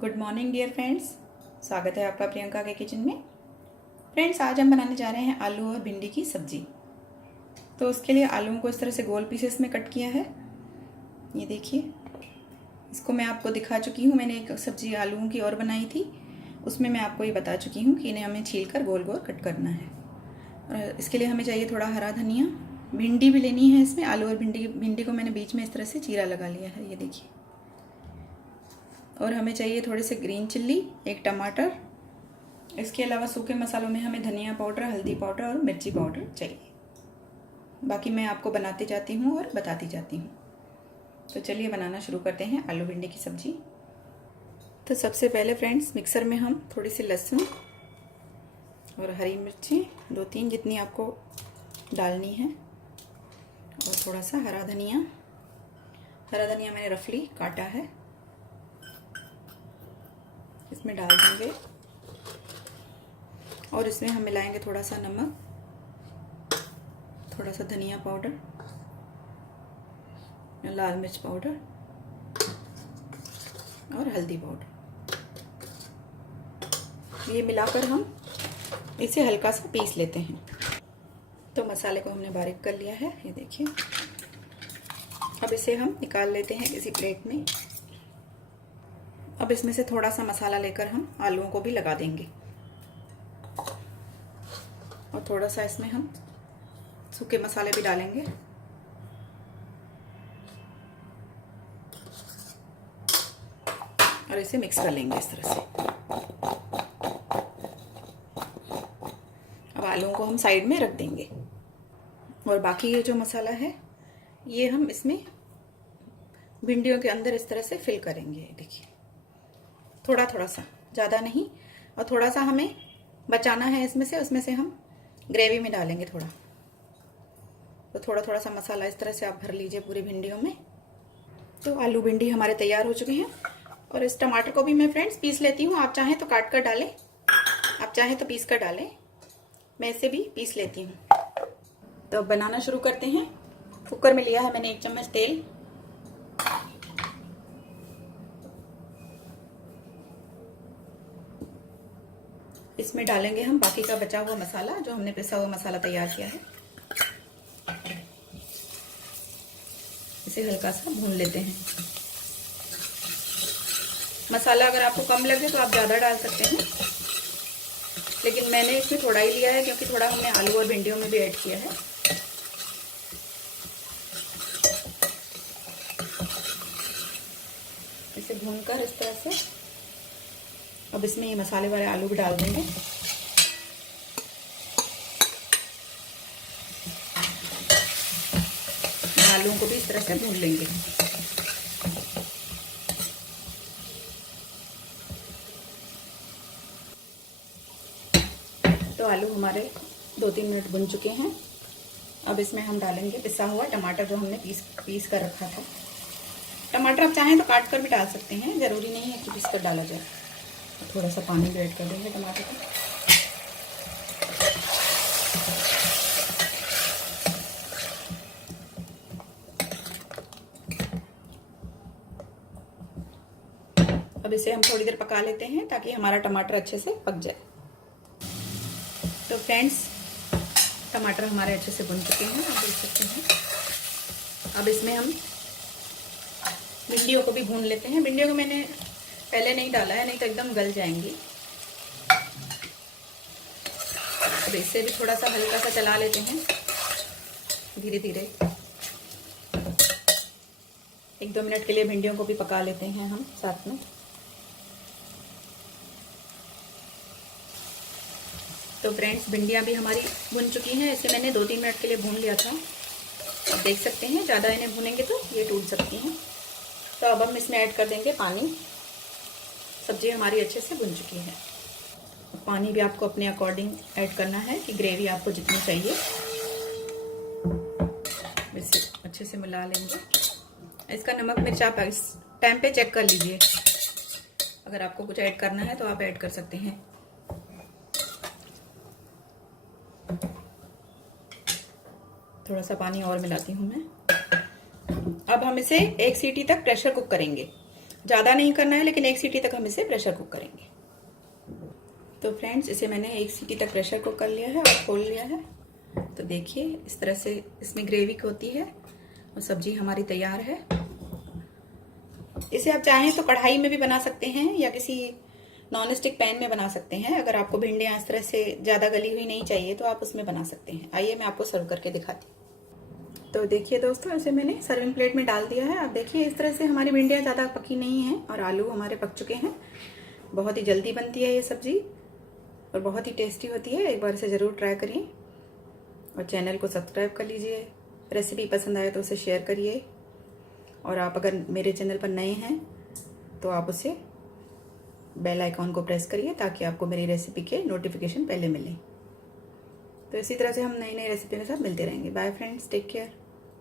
Good morning dear friends, स्वागत है आपका प्रियंका के किचन में। फ्रेंड्स, आज हम बनाने जा रहे हैं आलू और भिंडी की सब्जी। तो उसके लिए आलूओं को इस तरह से गोल पीसेस में कट किया है। ये देखिए, इसको मैं आपको दिखा चुकी हूँ। मैंने एक सब्जी आलूओं की और बनाई थी, उसमें मैं आपको ये बता चुकी हूँ कि इन्हें हमें छील कर गोल गोल कट करना है। और इसके लिए हमें चाहिए थोड़ा हरा धनिया, भिंडी भी लेनी है इसमें। आलू और भिंडी को मैंने बीच में इस तरह से चीरा लगा लिया है, ये देखिए। और हमें चाहिए थोड़े से ग्रीन चिल्ली, एक टमाटर। इसके अलावा सूखे मसालों में हमें धनिया पाउडर, हल्दी पाउडर और मिर्ची पाउडर चाहिए। बाकी मैं आपको बनाती जाती हूँ और बताती जाती हूँ। तो चलिए बनाना शुरू करते हैं आलू भिंडी की सब्जी। तो सबसे पहले फ्रेंड्स, मिक्सर में हम थोड़ी सी लहसुन और हरी मिर्ची 2-3 जितनी आपको डालनी है, और थोड़ा सा हरा धनिया मैंने रफली काटा है, इसमें डाल देंगे। और इसमें हम मिलाएंगे थोड़ा सा नमक, थोड़ा सा धनिया पाउडर, लाल मिर्च पाउडर और हल्दी पाउडर। ये मिलाकर हम इसे हल्का सा पीस लेते हैं। तो मसाले को हमने बारीक कर लिया है, ये देखिए। अब इसे हम निकाल लेते हैं किसी प्लेट में। अब इसमें से थोड़ा सा मसाला लेकर हम आलूओं को भी लगा देंगे, और थोड़ा सा इसमें हम सूखे मसाले भी डालेंगे। और इसे मिक्स कर लेंगे इस तरह से। अब आलूओं को हम साइड में रख देंगे, और बाकी ये जो मसाला है ये हम इसमें भिंडियों के अंदर इस तरह से फिल करेंगे। देखिए, थोड़ा थोड़ा सा, ज़्यादा नहीं। और थोड़ा सा हमें बचाना है इसमें से, उसमें से हम ग्रेवी में डालेंगे थोड़ा। तो थोड़ा थोड़ा सा मसाला इस तरह से आप भर लीजिए पूरी भिंडियों में। तो आलू भिंडी हमारे तैयार हो चुके हैं। और इस टमाटर को भी मैं फ्रेंड्स पीस लेती हूँ। आप चाहें तो काट कर डालें, आप चाहें तो पीस कर डालें। मैं इसे भी पीस लेती हूँ। तो अब बनाना शुरू करते हैं। कुकर में लिया है मैंने 1 चम्मच तेल। इसमें डालेंगे हम बाकी का बचा हुआ मसाला, जो हमने पिसा हुआ मसाला तैयार किया है। इसे हल्का सा भून लेते हैं। मसाला अगर आपको कम लगे तो आप ज़्यादा डाल सकते हैं, लेकिन मैंने इसमें थोड़ा ही लिया है, क्योंकि थोड़ा हमने आलू और भिंडियों में भी ऐड किया है। इसे भूनकर इस तरह से अब इसमें ये मसाले वाले आलू भी डाल देंगे। आलूओं को भी इस तरह से भून लेंगे। तो आलू हमारे 2-3 मिनट भुन चुके हैं। अब इसमें हम डालेंगे पिसा हुआ टमाटर, जो हमने पीस कर रखा था। टमाटर आप चाहें तो काट कर भी डाल सकते हैं, ज़रूरी नहीं है कि पीस कर डाला जाए। थोड़ा सा पानी भी ऐड कर देंगे टमाटर को। अब इसे हम थोड़ी देर पका लेते हैं, ताकि हमारा टमाटर अच्छे से पक जाए। तो फ्रेंड्स, टमाटर हमारे अच्छे से भुन चुके हैं, आप देख सकते हैं। अब इसमें हम भिंडियों को भी भून लेते हैं। भिंडियों को मैंने पहले नहीं डाला है, नहीं तो एकदम गल जाएंगी। अब इससे भी थोड़ा सा हल्का सा चला लेते हैं, धीरे धीरे। 1-2 मिनट के लिए भिंडियों को भी पका लेते हैं हम साथ में। तो फ्रेंड्स, भिंडियाँ भी हमारी भुन चुकी हैं। इसे मैंने 2-3 मिनट के लिए भून लिया था। आप देख सकते हैं, ज़्यादा इन्हें भूनेंगे तो ये टूट सकती हैं। तो अब हम इसमें ऐड कर देंगे पानी। सब्जी हमारी अच्छे से भुन चुकी है। पानी भी आपको अपने अकॉर्डिंग ऐड करना है, कि ग्रेवी आपको जितनी चाहिए। इसे अच्छे से मिला लेंगे। इसका नमक मिर्च आप इस टाइम पे चेक कर लीजिए। अगर आपको कुछ ऐड करना है तो आप ऐड कर सकते हैं। थोड़ा सा पानी और मिलाती हूँ मैं। अब हम इसे 1 सीटी तक प्रेशर कुक करेंगे। ज़्यादा नहीं करना है, लेकिन 1 सीटी तक हम इसे प्रेशर कुक करेंगे। तो फ्रेंड्स, इसे मैंने 1 सीटी तक प्रेशर कुक कर लिया है और खोल लिया है। तो देखिए इस तरह से इसमें ग्रेवी होती है और सब्जी हमारी तैयार है। इसे आप चाहें तो कढ़ाई में भी बना सकते हैं या किसी नॉन स्टिक पैन में बना सकते हैं। अगर आपको भिंडियाँ इस तरह से ज़्यादा गली हुई नहीं चाहिए तो आप उसमें बना सकते हैं। आइए मैं आपको सर्व करके दिखाती हूँ। तो देखिए दोस्तों, इसे मैंने सर्विंग प्लेट में डाल दिया है। आप देखिए इस तरह से हमारी भिंडियाँ ज़्यादा पकी नहीं हैं और आलू हमारे पक चुके हैं। बहुत ही जल्दी बनती है ये सब्जी और बहुत ही टेस्टी होती है। एक बार इसे ज़रूर ट्राई करिए और चैनल को सब्सक्राइब कर लीजिए। रेसिपी पसंद आए तो उसे शेयर करिए और आप अगर मेरे चैनल पर नए हैं तो आप उसे बेल आइकॉन को प्रेस करिए ताकि आपको मेरी रेसिपी के नोटिफिकेशन पहले मिले। तो इसी तरह से हम नई नई रेसिपी के साथ मिलते रहेंगे। Bye friends, take care.